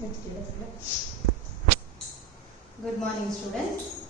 Good morning, students.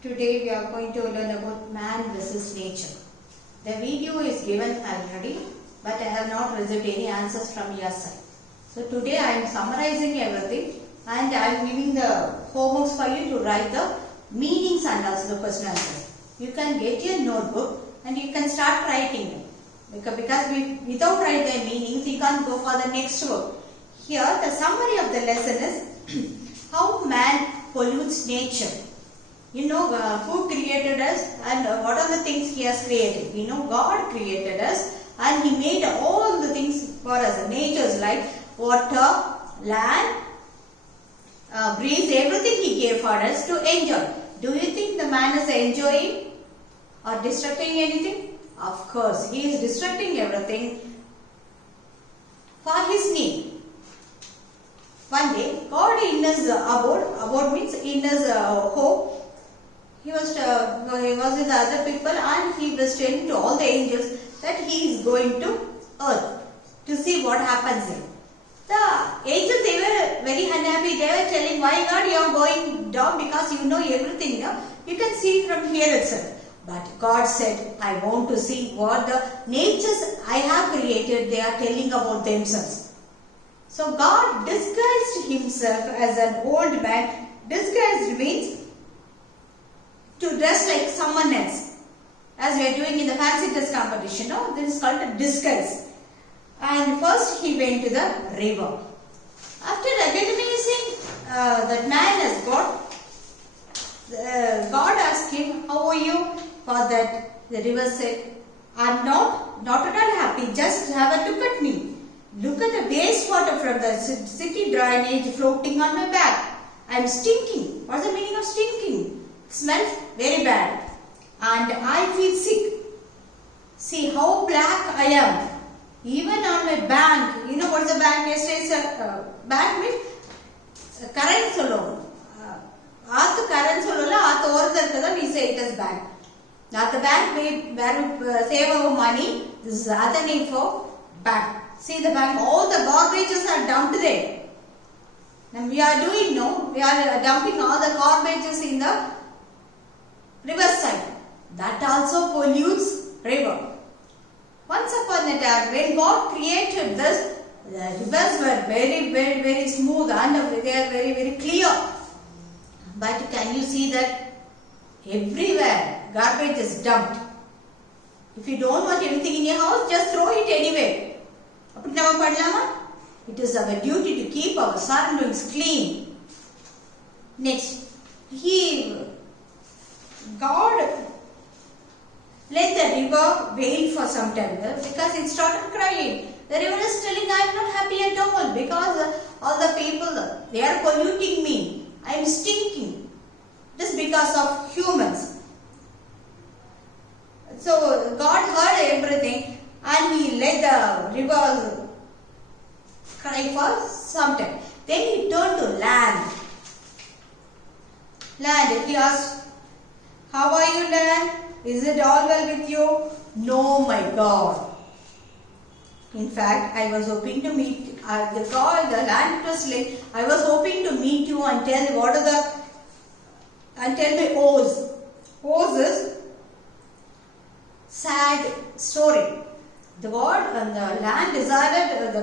Today we are going to learn about man versus nature. The video is given already, but I have not received any answers from your side. So today I am summarizing everything and I am giving the homeworks for you to write the meanings and also the question answers. You can get your notebook and you can start writing them. Because without writing the meanings, you can't go for the next work. Here, the summary of the lesson is how man pollutes nature. You know who created us and what are the things he has created. We know God created us and he made all the things for us. Nature's like water, land, breeze, everything he gave for us to enjoy. Do you think the man is enjoying or destructing anything? Of course, he is destructing everything for his need. One day, God in his abode means in his home, he was with the other people and he was telling to all the angels that he is going to earth to see what happens there. The angels, they were very unhappy. They were telling, why God you are going down, because you know everything. You can see from here itself. But God said, I want to see what the natures I have created, they are telling about themselves. So God disguised himself as an old man. Disguised means to dress like someone else. As we are doing in the fancy dress competition, this is called a disguise. And first he went to the river. After recognizing that man as God, God asked him, how are you? For that, the river said, I'm not at all happy. Just have a look at me. Look at the wastewater from the city drainage floating on my back. I am stinking. What's the meaning of stinking? It smells very bad. And I feel sick. See how black I am. Even on my bank. You know what is a bank? Yesterday, bank means current solo. At current solo, at over we say it as bank. Now the bank where save our money. This is the other name for bank. See the bank, all the garbages are dumped there. And we are doing we are dumping all the garbages in the river side. That also pollutes river. Once upon a time, when God created this, the rivers were very smooth and they are very clear. But can you see that everywhere garbage is dumped? If you don't want anything in your house, just throw it anywhere. It is our duty to keep our surroundings clean. Next, God let the river wail for some time because it started crying. The river is telling, I am not happy at all because all the people, they are polluting me. I am stinking. Just because of humans. So God heard everything and he let the river cry for some time. Then he turned to land. Land, he asked, how are you, land? Is it all well with you? No, my God. In fact, I was hoping to meet the land was like, I was hoping to meet you and tell me Oz. Oz is sad story. The God and the land decided, the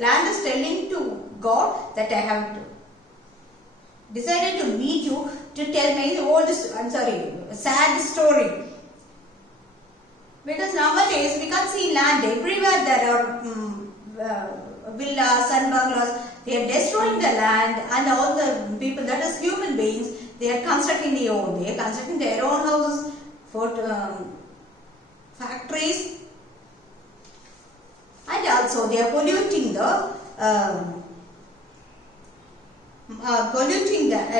land is telling to God that I have decided to meet you to tell me a sad story. Because nowadays we can't see land everywhere. There are villas and bungalows. They are destroying the land and all the people, that is human beings, they are constructing their own. They are constructing their own houses for factories. And also they are polluting the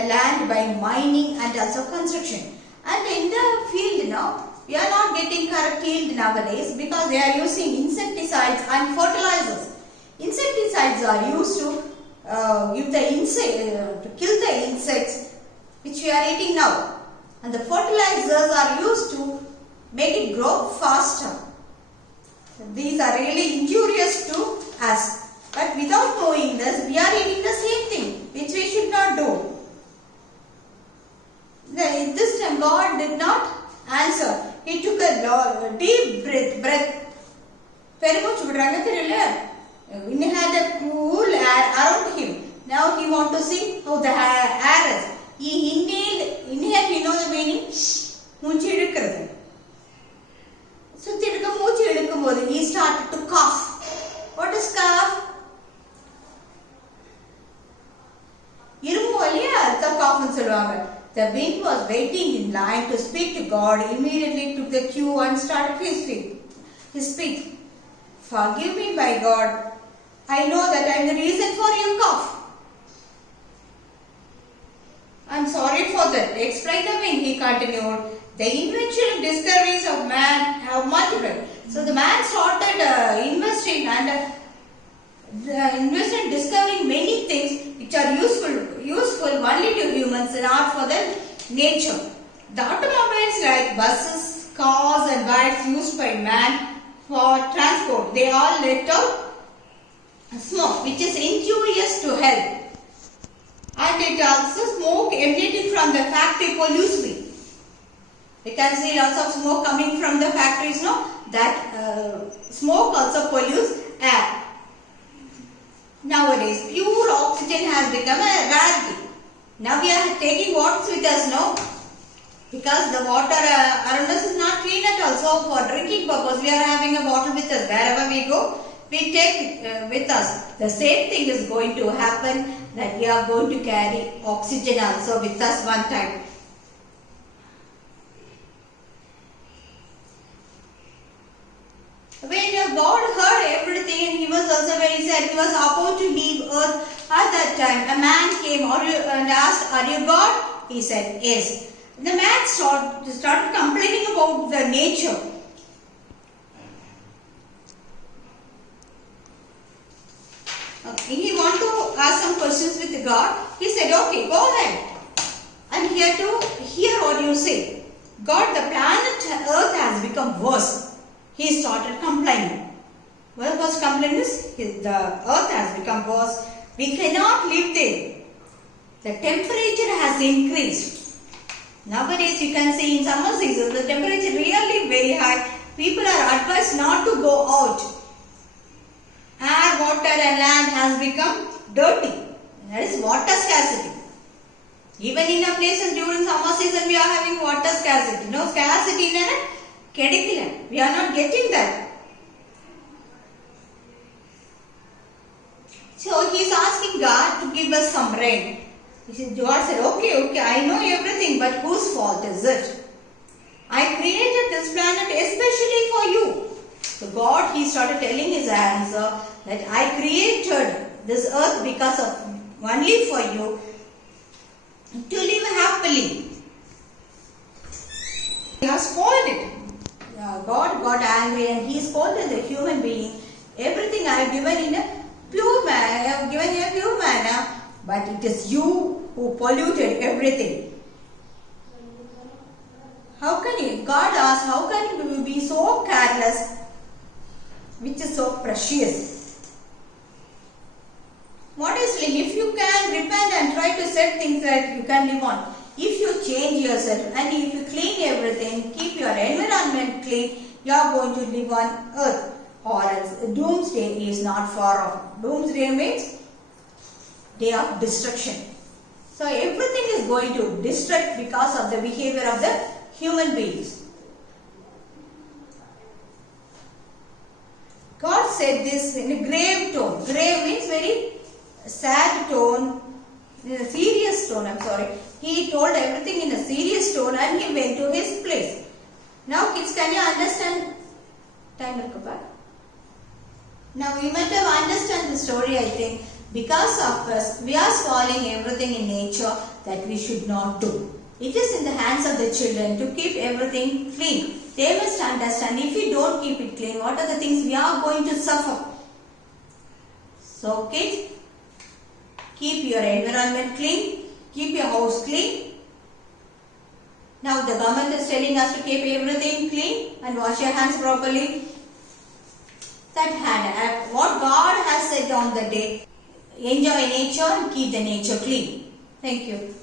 land by mining and also construction. And in the field now, we are not getting correct yield nowadays because they are using insecticides and fertilizers. Insecticides are used to to kill the insects which we are eating now. And the fertilizers are used to make it grow faster. These are really injurious to us. But without knowing this, we are eating the same want to see how the air is. He inhale, you know the meaning? மூச்சு இழுக்கிறது. சுத்தி எடுக்க மூச்சு இழுக்கும் போது he started to cough. What is cough? இருமும் இல்லையா, அதுதான் cough சொல்லுவாங்க. The wind was waiting in line to speak to God. Immediately took the cue and started his speech. Forgive me, by God. I know that I am the reason for your cough. I am sorry for that. Explain the wind, he continued. The invention and discoveries of man have multiplied. So the man started investing and invested in discovering many things which are useful only to humans and not for the nature. The automobiles like buses, cars and bikes used by man for transport, they all let out smoke which is injurious to health. And it also smoke emanating from the factory pollutes me. We can see lots of smoke coming from the factories, no? That smoke also pollutes air. Nowadays, pure oxygen has become a rarity. Now we are taking what with us, no? Because the water around us is not clean at all. So for drinking purpose, we are having a bottle with us. Wherever we go, we take it with us. The same thing is going to happen, that we are going to carry oxygen also with us one time. When God heard everything, and he was also very sad, he was about to leave earth. At that time, a man came and asked, "Are you God?" He said, "Yes." The man started complaining about the nature. He wanted to ask some questions with God. He said, "Okay, go ahead. I'm here to hear what you say." God, the planet Earth has become worse. He started complaining. What was complaining is, the earth has become worse. We cannot live there. The temperature has increased. Nowadays you can see in summer season the temperature really very high. People are advised not to go out. Air, water and land has become dirty. That is water scarcity. Even in our places during summer season we are having water scarcity. No scarcity in it. We are not getting that. So he is asking God to give us some rain. God said, okay, I know everything, but whose fault is it? I created this planet especially for you. So God, he started telling his answer that I created this earth because of only for you to live happily. He has spoiled it. God got angry and he scolded the human being. Everything I have given in a pure manner, I have given in a pure manner, but it is you who polluted everything. How can you? God asked, how can you be so careless, which is so precious? What is living? If you can repent and try to set things right, you can live on. If you change yourself and if you clean everything, keep your environment clean, you are going to live on earth. Or else doomsday is not far off. Doomsday means day of destruction. So everything is going to destruct because of the behavior of the human beings. God said this in a grave tone. Grave means very sad tone, in a serious tone, He told everything in a serious tone and he went to his place. Now kids, can you understand? Time will come back. Now we might have understand the story, I think. Because of us, we are spoiling everything in nature that we should not do. It is in the hands of the children to keep everything clean. They must understand, if we don't keep it clean, what are the things we are going to suffer? So kids, keep your environment clean. Keep your house clean. Now the government is telling us to keep everything clean and wash your hands properly. That what God has said on the day. Enjoy nature and keep the nature clean. Thank you.